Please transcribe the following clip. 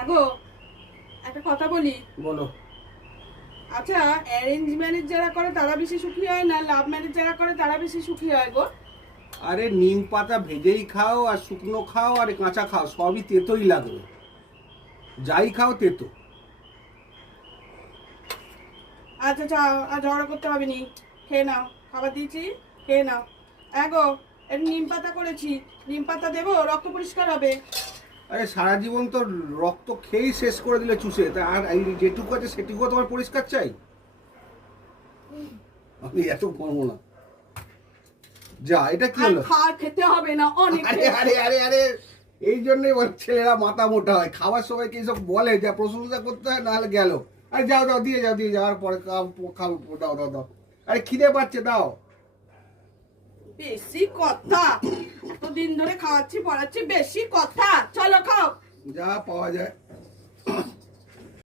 আগো একটা কথা বলি। বলো। আচ্ছা, অ্যারেঞ্জ ম্যারেজ যারা করে তারা বেশি সুখী হয় না লাভ ম্যারেজ যারা করে তারা বেশি সুখী হয় গো? আরে নিম পাতা ভেজেই খাও আর শুকনো খাও আর কাঁচা খাও, সবই তেতোই লাগবে। যাই খাও তেতো। আচ্ছা আচ্ছা, আর ঝগড়া করতে হবে নি, খেয়ে নাও, খাবার দিয়েছি, খেয়ে নাও। আগো একটু নিম পাতা করেছি, নিম পাতা দেবো, রক্ত পরিষ্কার হবে। আরে সারা জীবন তো রক্ত খেয়েই শেষ করে দিলে চুষে, তা আর এই যেটুকু আছে সেটুকুও তোমার পরিষ্কার চাই? আমি এত করবো না। যা, এটা কি আর হলো? খাওয়ার খেতে হবে না, অনেক আরে আরে আরে আরে, এই জন্যই বলে ছেলেরা মাথা মোটা হয়, খাওয়ার সময় কি সব বলে যা প্রশংসা করতে হয়, নাহলে গেল। আরে যাও দাও, দিয়ে যাও, দিয়ে যাও, আর পরে খাও, দাও দাও দাও। আরে খিদে পাচ্ছে, দাও। বেশি কথা, এতদিন ধরে খাওয়াচ্ছি পড়াচ্ছি, বেশি কথা, চলো খাও। যা পাওয়া যায়।